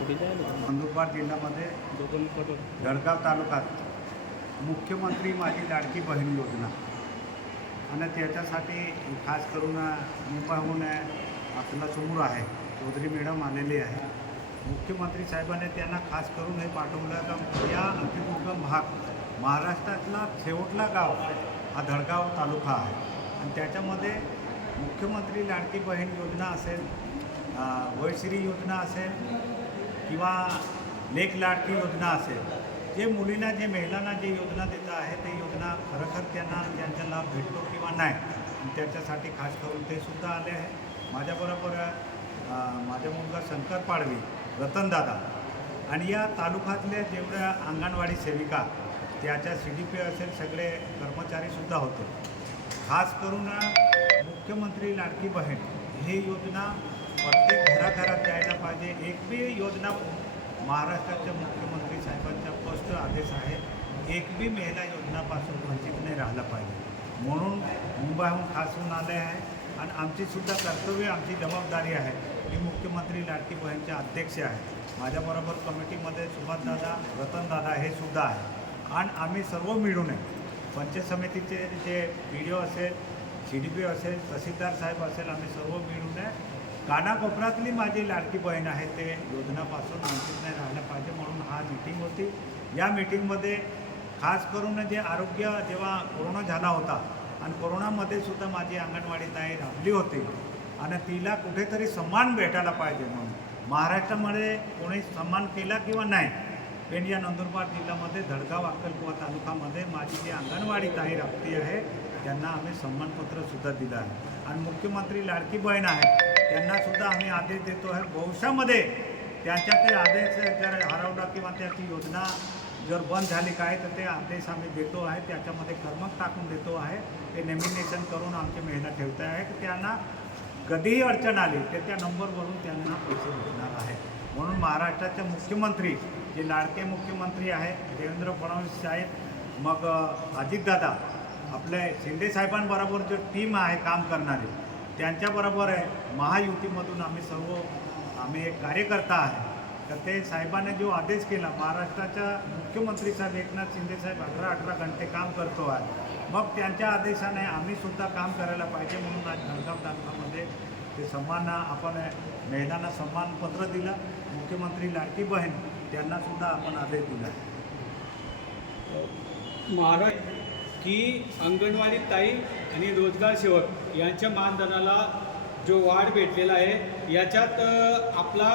नंदुरबार जिल्ह्यामध्ये जळगाव तालुक्यात मुख्यमंत्री माझी लाडकी बहीण योजना. आणि त्याच्यासाठी खास करून मुंबईहून आपला समोर आहे चौधरी मॅडम आलेली आहे. मुख्यमंत्री साहेबांनी त्यांना खास करून हे पाठवलं का या अतिदुर्गम भाग महाराष्ट्रातला शेवटला गाव हा धडगाव तालुका आहे. आणि त्याच्यामध्ये मुख्यमंत्री लाडकी बहीण योजना असेल वयश्री योजना असेल किंवा लेख लाडकी योजना असेल जे मुलींना जे महिलांना जे योजना देत आहे ते योजना खरोखर त्यांना ज्यांचा लाभ भेटतो किंवा नाही त्याच्यासाठी खास करून ते सुद्धा आले आहे माझ्याबरोबर माझ्या माझा मुलगा शंकर पाडवी रतनदादा आणि या तालुक्यातल्या जेवढ्या अंगणवाडी सेविका त्याच्या सी डी पी असेल सगळे कर्मचारीसुद्धा होते. खास करून मुख्यमंत्री लाडकी बहीण ही योजना प्रत्येक घराघरात द्यायला पाहिजे. एक बी योजना महाराष्ट्राच्या मुख्यमंत्री साहेबांचा स्पष्ट आदेश आहे एक बी महिला योजनापासून वंचित नाही राहिला पाहिजे. म्हणून मुंबईहून खासून आले आहे आणि आमचीसुद्धा कर्तव्य आमची जबाबदारी आहे. मी मुख्यमंत्री लाडकी बहीणचे अध्यक्ष आहे. माझ्याबरोबर कमिटीमध्ये सुभाषदादा रतनदादा हे सुद्धा आहे. आणि आम्ही सर्व मिळून आहे पंचायत समितीचे जे पी डी ओ असेल सी डी पी असेल तहसीलदार साहेब असेल आम्ही सर्व मिळून आहे कानाकोपऱ्यातली माझी लाडकी बहीण आहे ते योजनापासून वंचित नाही राहायला पाहिजे म्हणून हा मीटिंग होती. या मीटिंगमध्ये खास करून जे आरोग्य जेव्हा कोरोना झाला होता आणि कोरोनामध्ये सुद्धा माझी अंगणवाडी ताई राबली होती आणि तिला कुठेतरी सन्मान भेटायला पाहिजे म्हणून. महाराष्ट्रामध्ये कोणी सन्मान केला किंवा नाही पण या नंदुरबार जिल्ह्यामध्ये धडगाव अक्कलकुवा तालुकामध्ये माझी जी अंगणवाडी ताई राबती आहे त्यांना आम्ही सन्मानपत्रसुद्धा दिलं आहे. आणि मुख्यमंत्री लाडकी बहीण आहे त्यांनासुद्धा आम्ही आदेश देतो आहे. भविष्यामध्ये त्यांच्या ते आदेश जर हरवला किंवा त्याची योजना जर बंद झाली काय तर ते आदेश आम्ही देतो आहे. त्याच्यामध्ये कर्मक टाकून देतो आहे. ते नॉमिनेशन करून आमची मेहनत ठेवत आहे की त्यांना कधीही अडचण आली तर त्या नंबरवरून त्यांना पैसे मिळणार आहे म्हणून महाराष्ट्राचे मुख्यमंत्री जे लाडके मुख्यमंत्री आहे देवेंद्र फडणवीस साहेब मग अजितदादा आपले शिंदे साहेबांबरोबर जो टीम आहे काम करणारी त्यांच्याबरोबर आहे. महायुतीमधून आम्ही सर्व आम्ही एक कार्यकर्ता आहे. तर ते साहेबांनी जो आदेश केला महाराष्ट्राच्या मुख्यमंत्री साहेब एकनाथ शिंदे साहेब अठरा अठरा घंटे काम करतो आहे. मग त्यांच्या आदेशाने आम्ही सुद्धा काम करायला पाहिजे म्हणून आज जळगाव तालुक्यामध्ये ते सन्मान आपण महिलांना सन्मानपत्र दिलं. मुख्यमंत्री लाडकी बहीण त्यांनासुद्धा आपण आदेश दिला. महाराष्ट्र की अंगणवाडी ताई आणि रोजगार सेवक. यांच्या मानधनाला जो वाढ भेटलेला आहे याच्यात आपला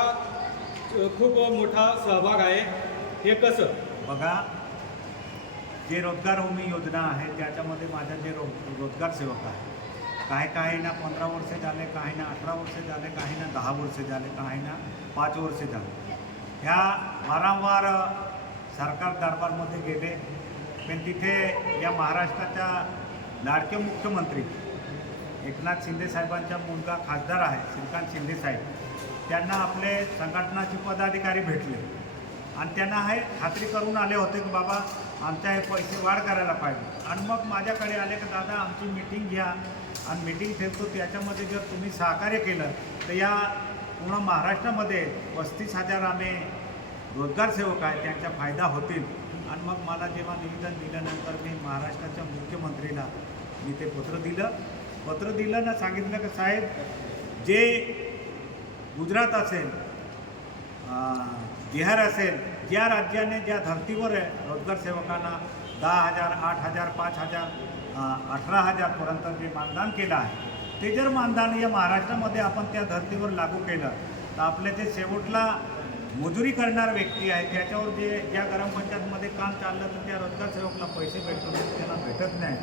खूप मोठा सहभाग आहे. हे कसं? बघा जे रोजगार हमी योजना आहे त्याच्यामध्ये माझ्या जे रो रोजगार सेवक आहे काही ना पंधरा वर्ष झाले काही ना अठरा वर्ष झाले काही ना दहा वर्ष झाले काही ना पाच वर्ष झाले. ह्या वारंवार सरकार दरबारमध्ये गेले पण तिथे या महाराष्ट्राच्या लाडके मुख्यमंत्री एकनाथ शिंदे साहेबांचा मुलगा खासदार आहे श्रीकांत शिंदे साहेब. त्यांना आपले संघटनाचे पदाधिकारी भेटले. आणि त्यांना हे खात्री करून आले होते की बाबा आमच्या हे पैसे वाढ करायला पाहिजे. आणि मग माझ्याकडे आले की दादा आमची मिटिंग घ्या. आणि मिटिंग ठेवतो. त्याच्यामध्ये जर तुम्ही सहकार्य केलं तर या पूर्ण महाराष्ट्रामध्ये पस्तीस हजार आम्ही रोजगार सेवक आहे त्यांचा फायदा होतील. आणि मग मला जेव्हा निवेदन दिल्यानंतर मी महाराष्ट्राच्या मुख्यमंत्रीला मी ते पत्र दिलं. पत्र दिलं ना सांगितलं का साहेब जे गुजरात असेल बिहार असेल ज्या राज्याने ज्या धर्तीवर आहे रोजगार सेवकांना दहा हजार आठ हजार पाच हजार अठरा हजारपर्यंत जे मानधन केलं आहे ते जर मानधन या महाराष्ट्रामध्ये आपण त्या धर्तीवर लागू केलं तर आपल्या जे शेवटला मजुरी करणार व्यक्ती आहे त्याच्यावर जे ज्या ग्रामपंचायतमध्ये काम चाललं तर त्या रोजगार सेवकला पैसे भेटतो नाही, त्यांना भेटत नाही.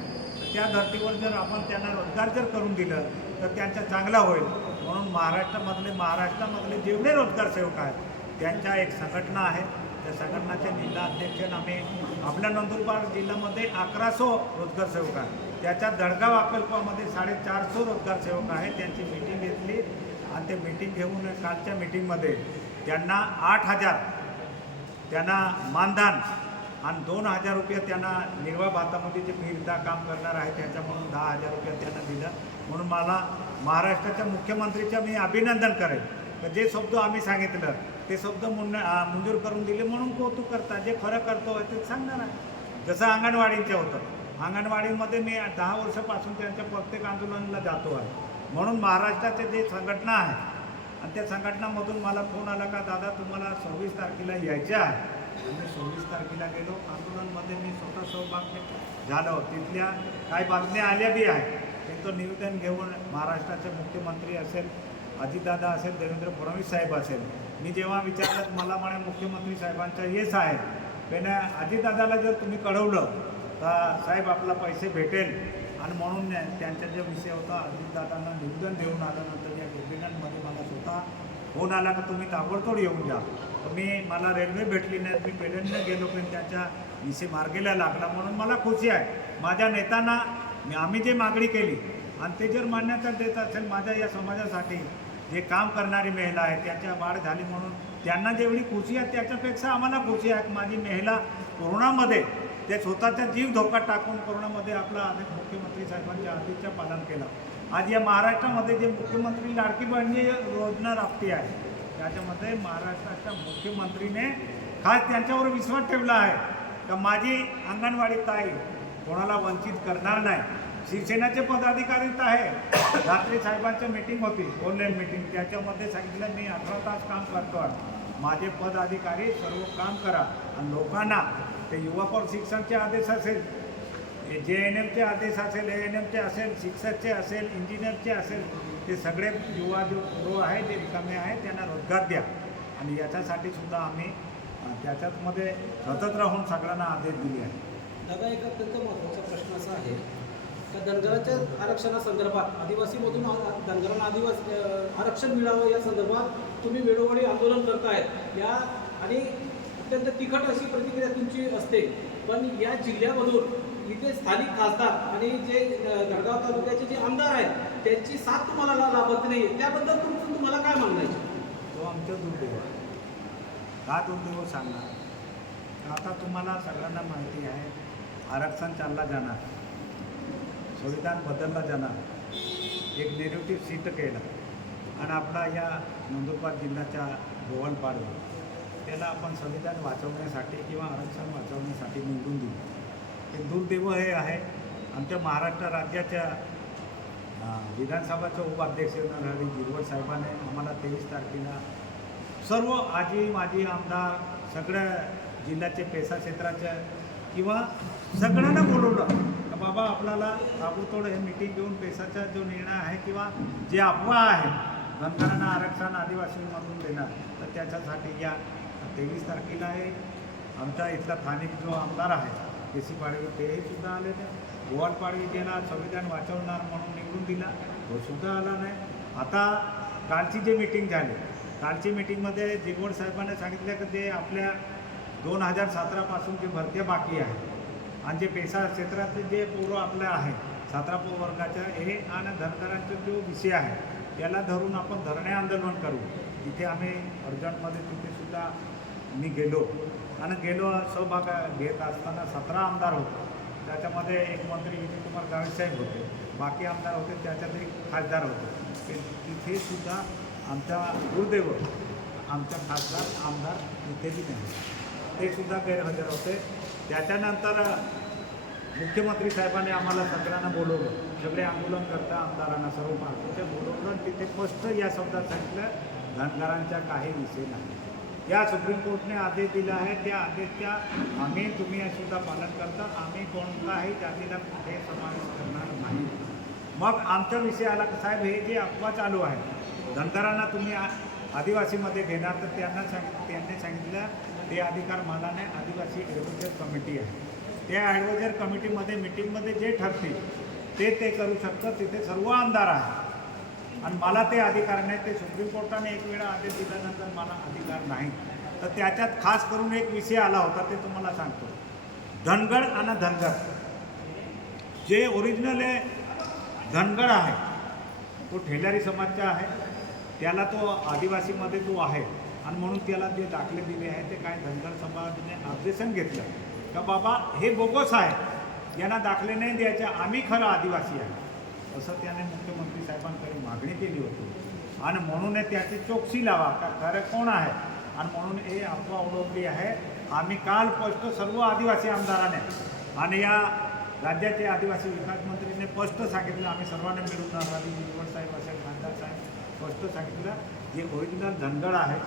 त्या धर्तीवर जर आपण त्यांना रोजगार जर करून दिलं तर त्यांचा चांगला होईल. म्हणून महाराष्ट्रामधले महाराष्ट्रामधले जेवढे रोजगार सेवक आहेत त्यांच्या एक संघटना आहे. त्या संघटनाचे जिल्हा अध्यक्ष आम्ही आपल्या नंदुरबार जिल्ह्यामध्ये अकराशो रोजगार सेवक आहेत. त्याच्या दडगाव अकल्पामध्ये साडेचारशे रोजगार सेवक आहेत. त्यांची मीटिंग घेतली आणि ते मीटिंग घेऊन कालच्या मीटिंगमध्ये त्यांना आठ हजार त्यांना मानधन आणि दोन हजार रुपये त्यांना निर्वाह भातामध्ये जे फिरता काम करणार आहे त्याच्या म्हणून दहा हजार रुपये त्यांना दिलं. म्हणून मला महाराष्ट्राच्या मुख्यमंत्रीचं मी अभिनंदन करेन तर जे शब्द आम्ही सांगितलं ते शब्द मुन मंजूर करून दिले. म्हणून कौतुक करता जे खरं करतो ते सांगणार आहे. जसं अंगणवाडीचं होतं. अंगणवाडीमध्ये मी दहा वर्षापासून त्यांच्या प्रत्येक आंदोलनाला जातो आहे. म्हणून महाराष्ट्राचे जे संघटना आहे आणि त्या संघटनामधून मला फोन आला का दादा तुम्हाला सव्वीस तारखेला यायचं आहे. आम्ही सव्वीस तारखेला गेलो. आंदोलनमध्ये मी स्वतः सहभाग झालो. तिथल्या काही बातम्या आल्या बी आहे त्यांचं निवेदन घेऊन महाराष्ट्राचे मुख्यमंत्री असेल अजितदादा असेल देवेंद्र फडणवीस साहेब असेल. मी जेव्हा विचारलं मला म्हणे मुख्यमंत्री साहेबांचं हेच आहे पण अजितदादाला जर तुम्ही कळवलं तर साहेब आपला पैसे भेटेल. आणि म्हणून त्यांचा जो विषय होता अजितदादांना निवेदन देऊन आल्यानंतर या कॅबिनेटमध्ये मला स्वतः फोन आला का तुम्ही ताबडतोड येऊन जा. मी मला रेल्वे भेटली नाही मी पेडणनं गेलो पण त्यांच्या इसे मार्गेला लागला म्हणून मला खुशी आहे. माझ्या नेत्यांना आम्ही जे मागणी केली आणि ते जर मान्यता देत असेल माझ्या या समाजासाठी जे काम करणारी महिला आहे त्याच्या वाढ झाली म्हणून त्यांना जेवढी खुशी आहे त्याच्यापेक्षा आम्हाला खुशी आहे. माझी महिला कोरोनामध्ये ते स्वतःचा जीव धोका टाकून कोरोनामध्ये आपला अनेक मुख्यमंत्री साहेबांच्या आदेशचं पालन केलं. आज या महाराष्ट्रामध्ये जे मुख्यमंत्री लाडकी बहिणी योजना राबती आहे त्याच्यामध्ये महाराष्ट्राच्या मुख्यमंत्रीने खास त्यांच्यावर विश्वास ठेवला आहे. का माझी अंगणवाडी ताई कोणाला वंचित करणार नाही? शिवसेनेचे पदाधिकारी तर आहे. रात्री साहेबांची मीटिंग होती ऑनलाईन मीटिंग त्याच्यामध्ये सांगितलं मी अठरा तास काम करतो. आहे माझे पदाधिकारी सर्व काम करा. आणि लोकांना ते युवापौर शिक्षणचे आदेश असेल जे एन एमचे आदेश असेल ए एन एमचे असेल शिक्षकचे असेल इंजिनियरचे असेल ते सगळे युवा जो जो आहे ते रिकामे आहे त्यांना रोजगार द्या. आणि याच्यासाठी सुद्धा आम्ही अ, त्याच्यातमध्ये सतत राहून सगळ्यांना आदेश दिले आहे दादा एक अत्यंत महत्त्वाचा प्रश्न असा आहे का धनगराच्या आरक्षणासंदर्भात आदिवासीमधून धनगरांना आदिवासी आरक्षण मिळावं या संदर्भात तुम्ही वेळोवेळी आंदोलन करतायत या आणि अत्यंत तिखट अशी प्रतिक्रिया तुमची असते. पण या जिल्ह्यामधून इथे स्थानिक खासदार आणि जे धडगाव तालुक्याचे जे आमदार आहेत त्यांची साथ तुम्हाला लाभत नाही. त्याबद्दल तुमचं तुम्हाला काय म्हणायचं? तो आमचा दुर्दैव आहे. का दुर्दैव सांगणार? आता तुम्हाला सगळ्यांना माहिती आहे आरक्षण चालला जाणार. संविधान बदलला जाणार. एक नेगेटिव्ह सीट केलं. आणि आपला या नंदुरबार जिल्ह्याच्या गोवलपाडवर त्याला आपण संविधान वाचवण्यासाठी किंवा आरक्षण वाचवण्यासाठी निवडून दिलं. हे दुर्दैव हे आहे. आमच्या महाराष्ट्र राज्याच्या विधानसभाचे उपाध्यक्ष नरहरी गिरवट साहेबाने आम्हाला तेवीस तारखेला सर्व आजी माजी आमदार सगळ्या जिल्ह्याचे पेसा क्षेत्राच्या किंवा सगळ्यांना बोलवलं बाबा आपल्याला ताबडतोड हे मिटिंग घेऊन पेसाचा जो निर्णय आहे किंवा जे अफवा आहे धनगरांना आरक्षण आदिवासींमधून देणार तर त्याच्यासाठी या तेवीस तारखेला आहे. आमचा इथला स्थानिक जो आमदार आहे के सी पाडवी ते सुद्धा आले नाही. गोवाल पाडवी ज्याला संविधान वाचवणार म्हणून निवडून दिला. तो सुद्धा आला नाही. आता कालची जी मीटिंग झाली कालची मीटिंगमध्ये जिगवड साहेबांनी सांगितलं की ते आपल्या दोन हजार सतरापासून जे भरत्या बाकी आहे आणि जे पेसा क्षेत्रातले जे पोरं आपल्या आहे सातरा पोर वर्गाच्या हे आणि धनगरांचा जो विषय आहे त्याला धरून आपण धरणे आंदोलन करू. इथे आम्ही अर्जंटमध्ये तिथेसुद्धा मी गेलो. आणि गेलो सहभाग घेत असताना सतरा आमदार होते. त्याच्यामध्ये एक मंत्री विजयकुमार गावित साहेब होते. बाकी आमदार होते त्याच्यात एक खासदार होते. ते तिथे सुद्धा आमचा दुर्दैव आमचा खासदार आमदार तिथेही नाही. ते सुद्धा गैरहजर होते. त्याच्यानंतर मुख्यमंत्री साहेबांनी आम्हाला सगळ्यांना बोलवलं. सगळे आंदोलन करता आमदारांना सर्व ते बोलवलं आणि तिथे स्पष्ट या शब्दात सांगितलं धनगरांच्या काही विषय नाही. या सुप्रीम कोर्टने आदेश दिला आहे. त्या आदेशच्या आम्ही तुम्ही सुद्धा पालन करता. आम्ही कोणताही जातीला कुठे समावेश करणार नाही. मग आमचा विषय आला की साहेब हे जे अफवा चालू आहे धनगरांना तुम्ही आ- आदिवासीमध्ये घेणार तर त्यांना सांग त्यांनी सांगितलं ते अधिकार मला नाही. आदिवासी ॲडव्हायझर कमिटी आहे. त्या ॲडव्हायझर कमिटीमध्ये मिटिंगमध्ये जे ठरतील ते ते करू शकतं तिथे सर्व आमदार आहे. आणि मला ते अधिकार नाही ते सुप्रीम कोर्टाने एक वेळा आदेश दिल्यानंतर मला अधिकार नाही. तर त्याच्यात खास करून एक विषय आला होता ते तुम्हाला सांगतो. धनगड आणि धनगर. जे ओरिजिनल धनगड आहे तो ठेलारी समाजचा आहे. त्याला तो आदिवासीमध्ये तो आहे. आणि म्हणून त्याला जे दाखले दिले आहे ते काय धनगर समाजाने ऑब्जेक्शन घेतलं. का बाबा हे बोगस आहे. यांना दाखले नाही द्यायचे. आम्ही खरं आदिवासी आहे. असं त्याने मुख्यमंत्री साहेबांकडे मागणी केली होती. आणि म्हणून त्याची चौकशी लावा का खरं कोण आहे? आणि म्हणून हे अफवा उडवली आहे. आम्ही काल स्पष्ट सर्व आदिवासी आमदाराने आणि या राज्याचे आदिवासी विकास मंत्रीने स्पष्ट सांगितलं. आम्ही सर्वांना मिळून नरहरी निवड साहेब असेल खासदार साहेब स्पष्ट सांगितलं. जे ओरिजिनल धनगड आहे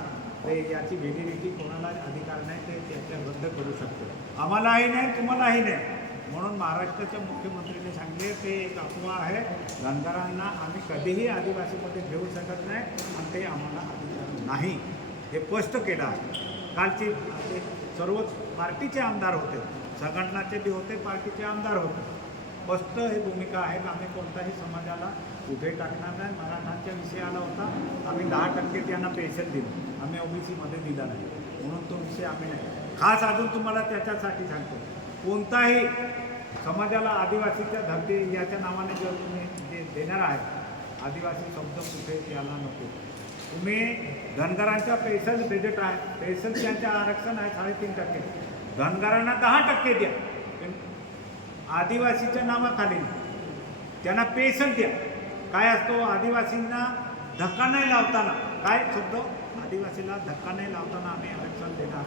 ते याची वेगळी कोणाला अधिकार नाही ते त्याच्या रद्द करू शकतो. आम्हालाही नाही तुम्हालाही नाही. म्हणून महाराष्ट्राच्या मुख्यमंत्रीने सांगले ते एक अफवा आहे. धनगरांना आम्ही कधीही आदिवासीमध्ये घेऊ शकत नाही आणि ते आम्हाला अधिकार नाही. हे स्पष्ट केलं आहे. कालची ते सर्वच पार्टीचे आमदार होते. संघटनाचे बी होते पार्टीचे आमदार होते. स्पष्ट ही भूमिका आहे की आम्ही कोणत्याही समाजाला उभे टाकणार नाही. मराठांच्या विषय आला होता. आम्ही दहा टक्के त्यांना पेन्शन दिलं. आम्ही ओबीसीमध्ये दिला नाही. म्हणून तो विषय आम्ही नाही. खास अजून तुम्हाला त्याच्यासाठी सांगतो. कोणताही समाजाला आदिवासीच्या धरती याच्या नावाने जर तुम्ही जे देणार आहे आदिवासी शब्द कुठे यायला नको. तुम्ही धनगरांच्या पेन्शन बजेट आहे पेन्शन त्यांच्या आरक्षण आहे साडेतीन टक्के. धनगरांना दहा टक्के द्या. आदिवासीच्या नावाखाली त्यांना पेन्शन द्या. काय असतो? आदिवासींना धक्का नाही लावताना. काय शब्द? आदिवासीला धक्का नाही लावताना आम्ही आरक्षण देणार.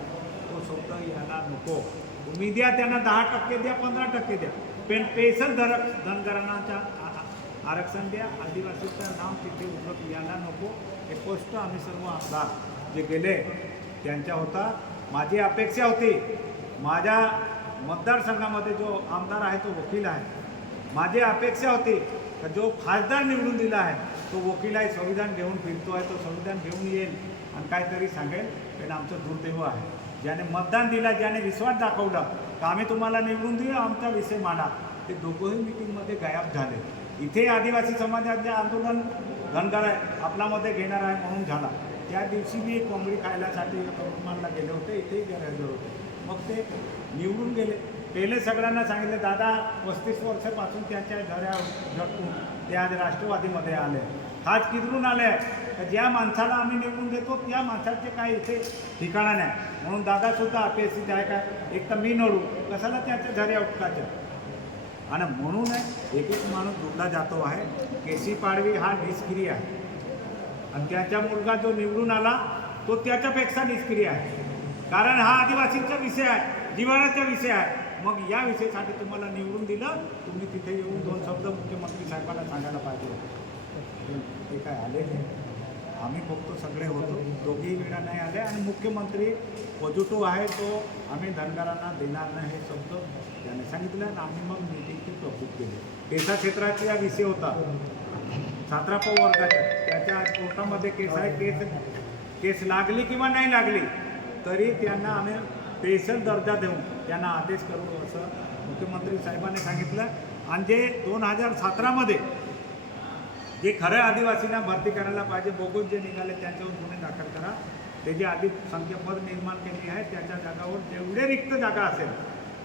तो शब्द यायला नको. तुम्ही द्या त्यांना दहा टक्के द्या पंधरा टक्के द्या. पण पेन्शन धरक धनगरांनाच्या आ- आरक्षण द्या. आदिवासीचं नाव तिथे उपलब्ध यायला नको. हे स्पष्ट आम्ही सर्व आमदार जे गेले त्यांच्या होता. माझी अपेक्षा होती माझ्या मतदारसंघामध्ये जो आमदार आहे तो वकील आहे. माझी अपेक्षा होती का जो खासदार निवडून दिला आहे तो वकील आहे संविधान घेऊन फिरतो आहे तो संविधान घेऊन येईल आणि काहीतरी सांगेल. पण आमचं दुर्दैव आहे. ज्याने मतदान दिलं ज्याने विश्वास दाखवला तर आम्ही तुम्हाला निवडून देऊ आमचा विषय मांडा. ते दोघंही मिटिंगमध्ये गायब झाले. इथे आदिवासी समाजाचे आंदोलन धनगर आहे आपल्यामध्ये घेणार आहे म्हणून झाला. त्या दिवशी मी कोंबडी खायलासाठी कौटुंबाला गेले होते इथेही गैरहजर होते. मग ते निवडून गेले. पहिले सगळ्यांना सांगितले दादा पस्तीस वर्षापासून त्यांच्या घऱ्या झटकून ते आज राष्ट्रवादीमध्ये आले. आज किधरून आले? ज्या माणसाला आम्ही निवडून देतो त्या माणसाचे काय इथे ठिकाणा नाही. म्हणून दादासुद्धा अपेक्षित आहे काय एक तर मी नडू कशाला त्याच्या घरी उठकायचं आणि म्हणून आहे, एक एक माणूस जोडला जातो आहे केसी पाडवी हा निष्क्रिय आहे. आणि त्याचा मुलगा जो निवडून आला तो त्याच्यापेक्षा निष्क्रिय आहे. कारण हा आदिवासींचा विषय आहे जिव्हाळ्याचा विषय आहे. मग या विषयासाठी तुम्हाला निवडून दिलं तुम्ही तिथे येऊन दोन शब्द मुख्यमंत्री साहेबांना सांगायला पाहिजे ते काय आले नाही आम्ही फक्त सगळे होतो. दोघेही वेळा नाही आले आणि मुख्यमंत्री पॉझिटिव्ह आहे तो आम्ही धनगरांना देणार नाही हे शब्द त्याने सांगितलं आणि आम्ही मग मीटिंगची तहकूब केली. पेसा क्षेत्राचा विषय होता. सातरापा वर्गाच्या. त्याच्या कोर्टामध्ये केस आहे केस केस लागली किंवा नाही लागली तरी त्यांना आम्ही स्पेशल दर्जा देऊन त्यांना आदेश करू असं मुख्यमंत्री साहेबांनी सांगितलं. आणि जे दोन हजार सतरामध्ये जे खऱ्या आदिवासींना भरती करायला पाहिजे. बघून जे निघाले त्यांच्यावर गुन्हे दाखल करा. त्याची आधी संख्यापद निर्माण केली आहे त्याच्या जागावर जेवढे रिक्त जागा असेल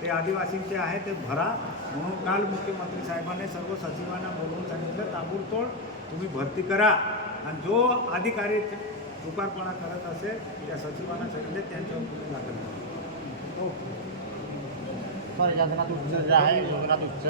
ते आदिवासींचे आहे ते भरा. म्हणून काल मुख्यमंत्री साहेबांनी सर्व सचिवांना बोलवून सांगितलं ताबडतोड तुम्ही भरती करा. आणि जो अधिकारी चुकारपणा करत असेल त्या सचिवांना सांगितले त्यांच्यावर गुन्हे दाखल करा. जगन्नाथ जे आहे जगन्नाथ उच्च.